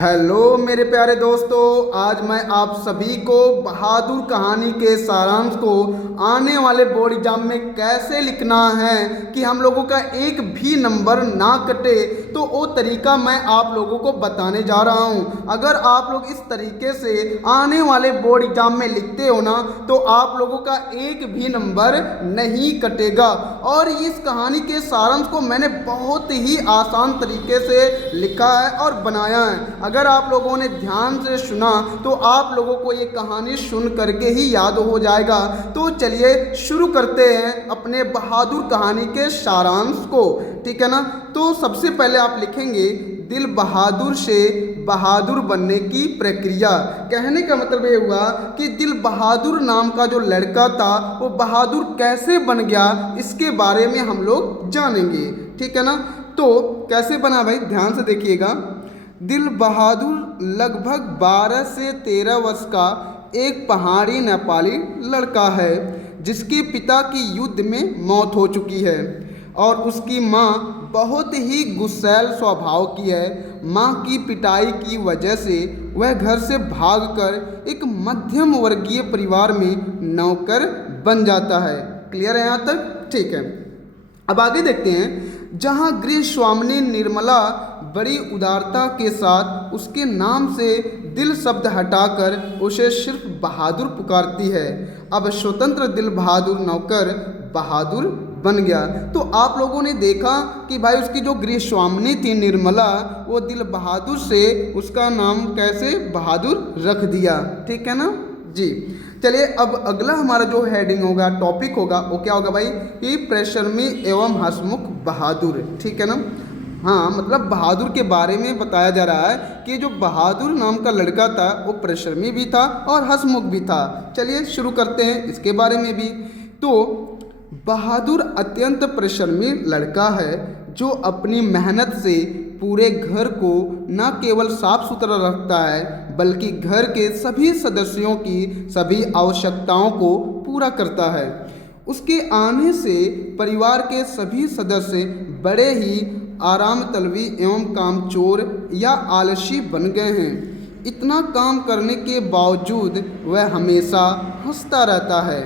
Hello मेरे प्यारे दोस्तों, आज मैं आप सभी को बहादुर कहानी के सारांश को आने वाले बोर्ड एग्जाम में कैसे लिखना है कि हम लोगों का एक भी नंबर ना कटे, तो वो तरीका मैं आप लोगों को बताने जा रहा हूं। अगर आप लोग इस तरीके से आने वाले बोर्ड एग्जाम में लिखते हो ना, तो आप लोगों का एक भी नंबर नहीं कटेगा। और इस कहानी के सारांश को मैंने बहुत ही आसान तरीके से लिखा है और बनाया है। अगर आप लोगों ने ध्यान से सुना तो आप लोगों को ये कहानी सुन करके ही याद हो जाएगा। तो चलिए शुरू करते हैं अपने बहादुर कहानी के सारांश को, ठीक है ना। तो सबसे पहले आप लिखेंगे दिल बहादुर से बहादुर बनने की प्रक्रिया। कहने का मतलब ये हुआ कि दिल बहादुर नाम का जो लड़का था वो बहादुर कैसे बन गया, इसके बारे में हम लोग जानेंगे, ठीक है ना। तो कैसे बना भाई, ध्यान से देखिएगा। दिल बहादुर लगभग 12 से 13 वर्ष का एक पहाड़ी नेपाली लड़का है जिसके पिता की युद्ध में मौत हो चुकी है और उसकी माँ बहुत ही गुस्सैल स्वभाव की है। माँ की पिटाई की वजह से वह घर से भागकर एक मध्यम वर्गीय परिवार में नौकर बन जाता है। क्लियर है यहाँ तक, ठीक है। अब आगे देखते हैं। जहाँ गृह स्वामिनी निर्मला बड़ी उदारता के साथ उसके नाम से दिल शब्द हटाकर उसे सिर्फ बहादुर पुकारती है। अब स्वतंत्र दिल बहादुर नौकर बहादुर बन गया। तो आप लोगों ने देखा कि भाई उसकी जो गृह स्वामिनी थी निर्मला, वो दिल बहादुर से उसका नाम कैसे बहादुर रख दिया, ठीक है ना जी। चलिए अब अगला हमारा जो हेडिंग होगा, टॉपिक होगा, वो क्या होगा भाई कि प्रेषरमी एवं हंसमुख बहादुर, ठीक है ना। हाँ, मतलब बहादुर के बारे में बताया जा रहा है कि जो बहादुर नाम का लड़का था वो प्रेषरमी भी था और हंसमुख भी था। चलिए शुरू करते हैं इसके बारे में भी। तो बहादुर अत्यंत परिश्रमी लड़का है जो अपनी मेहनत से पूरे घर को न केवल साफ सुथरा रखता है बल्कि घर के सभी सदस्यों की सभी आवश्यकताओं को पूरा करता है। उसके आने से परिवार के सभी सदस्य बड़े ही आराम तलबी एवं कामचोर या आलसी बन गए हैं। इतना काम करने के बावजूद वह हमेशा हंसता रहता है।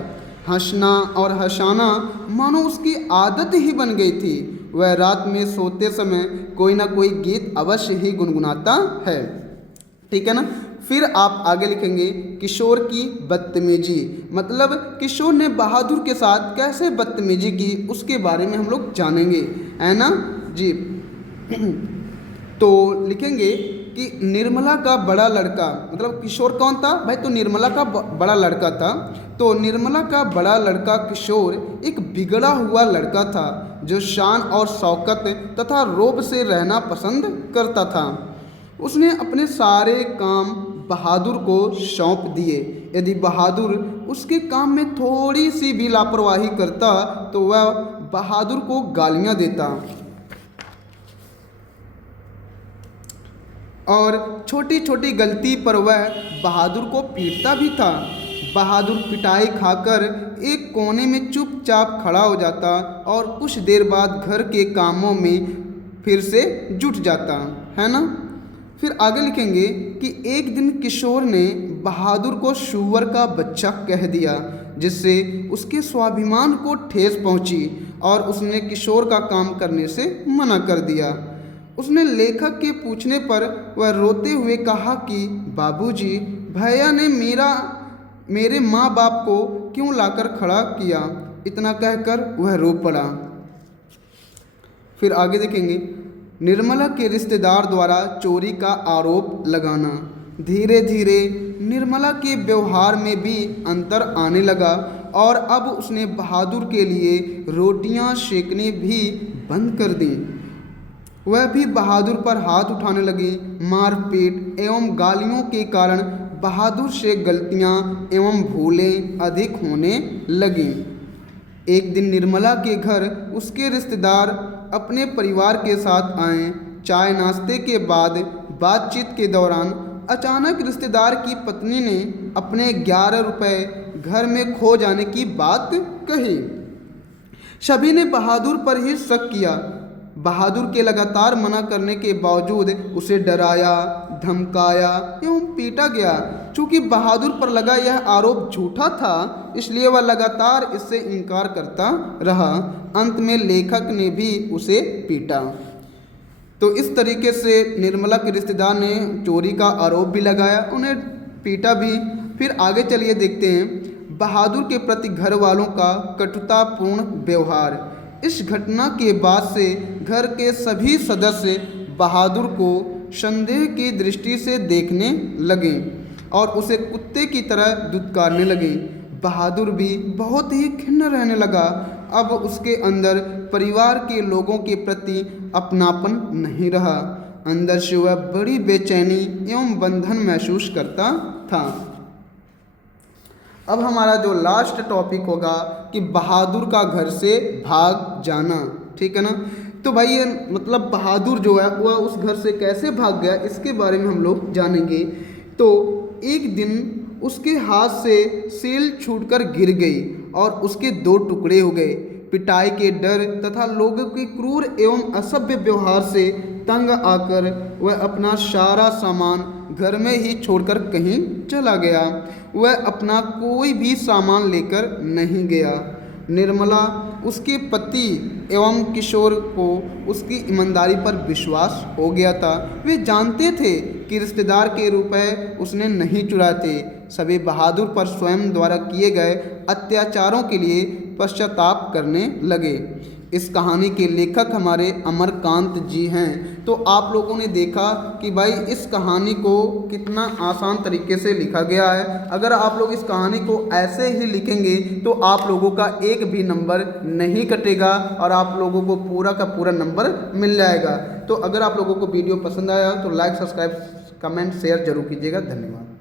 हंसना और हंसाना मानो उसकी आदत ही बन गई थी। वह रात में सोते समय कोई ना कोई गीत अवश्य ही गुनगुनाता है, ठीक है ना। फिर आप आगे लिखेंगे किशोर की बदतमीजी, मतलब किशोर ने बहादुर के साथ कैसे बदतमीजी की उसके बारे में हम लोग जानेंगे, है ना जी। तो लिखेंगे कि निर्मला का बड़ा लड़का, मतलब किशोर कौन था भाई, तो निर्मला का बड़ा लड़का था। तो निर्मला का बड़ा लड़का किशोर एक बिगड़ा हुआ लड़का था जो शान और शौकत तथा रोब से रहना पसंद करता था। उसने अपने सारे काम बहादुर को सौंप दिए। यदि बहादुर उसके काम में थोड़ी सी भी लापरवाही करता तो वह बहादुर को गालियां देता और छोटी छोटी गलती पर वह बहादुर को पीटता भी था। बहादुर पिटाई खाकर एक कोने में चुपचाप खड़ा हो जाता और कुछ देर बाद घर के कामों में फिर से जुट जाता, है ना। फिर आगे लिखेंगे कि एक दिन किशोर ने बहादुर को सूअर का बच्चा कह दिया जिससे उसके स्वाभिमान को ठेस पहुंची और उसने किशोर का काम करने से मना कर दिया। उसने लेखक के पूछने पर वह रोते हुए कहा कि बाबूजी, भैया ने मेरे माँ बाप को क्यों लाकर खड़ा किया। इतना कहकर वह रो पड़ा। फिर आगे देखेंगे निर्मला के रिश्तेदार द्वारा चोरी का आरोप लगाना। धीरे धीरे निर्मला के व्यवहार में भी अंतर आने लगा और अब उसने बहादुर के लिए रोटियां सेकनी भी बंद कर दी। वह भी बहादुर पर हाथ उठाने लगी। मारपीट एवं गालियों के कारण बहादुर से गलतियां एवं भूलें अधिक होने लगीं। एक दिन निर्मला के घर उसके रिश्तेदार अपने परिवार के साथ आए। चाय नाश्ते के बाद बातचीत के दौरान अचानक रिश्तेदार की पत्नी ने अपने 11 रुपए घर में खो जाने की बात कही। सभी ने बहादुर पर ही शक किया। बहादुर के लगातार मना करने के बावजूद उसे डराया, धमकाया एवं पीटा गया। चूँकि बहादुर पर लगा यह आरोप झूठा था, इसलिए वह लगातार इससे इनकार करता रहा। अंत में लेखक ने भी उसे पीटा। तो इस तरीके से निर्मला के रिश्तेदार ने चोरी का आरोप भी लगाया, उन्हें पीटा भी। फिर आगे चलिए देखते हैं बहादुर के प्रति घर वालों का कटुतापूर्ण व्यवहार। इस घटना के बाद से घर के सभी सदस्य बहादुर को संदेह की दृष्टि से देखने लगे और उसे कुत्ते की तरह दुत्कारने लगे। बहादुर भी बहुत ही खिन्न रहने लगा। अब उसके अंदर परिवार के लोगों के प्रति अपनापन नहीं रहा। अंदर से वह बड़ी बेचैनी एवं बंधन महसूस करता था। अब हमारा जो लास्ट टॉपिक होगा कि बहादुर का घर से भाग जाना, ठीक है ना। तो भाई ये मतलब बहादुर जो है वह उस घर से कैसे भाग गया, इसके बारे में हम लोग जानेंगे। तो एक दिन उसके हाथ से सील छूटकर गिर गई और उसके 2 टुकड़े हो गए। पिटाई के डर तथा लोगों के क्रूर एवं असभ्य व्यवहार से तंग आकर वह अपना सारा सामान घर में ही छोड़कर कहीं चला गया। वह अपना कोई भी सामान लेकर नहीं गया। निर्मला, उसके पति एवं किशोर को उसकी ईमानदारी पर विश्वास हो गया था। वे जानते थे कि रिश्तेदार के रुपए उसने नहीं चुराए थे। सभी बहादुर पर स्वयं द्वारा किए गए अत्याचारों के लिए पश्चाताप करने लगे। इस कहानी के लेखक हमारे अमरकांत जी हैं। तो आप लोगों ने देखा कि भाई इस कहानी को कितना आसान तरीके से लिखा गया है। अगर आप लोग इस कहानी को ऐसे ही लिखेंगे तो आप लोगों का एक भी नंबर नहीं कटेगा और आप लोगों को पूरा का पूरा नंबर मिल जाएगा। तो अगर आप लोगों को वीडियो पसंद आया तो लाइक, सब्सक्राइब, कमेंट, शेयर जरूर कीजिएगा। धन्यवाद।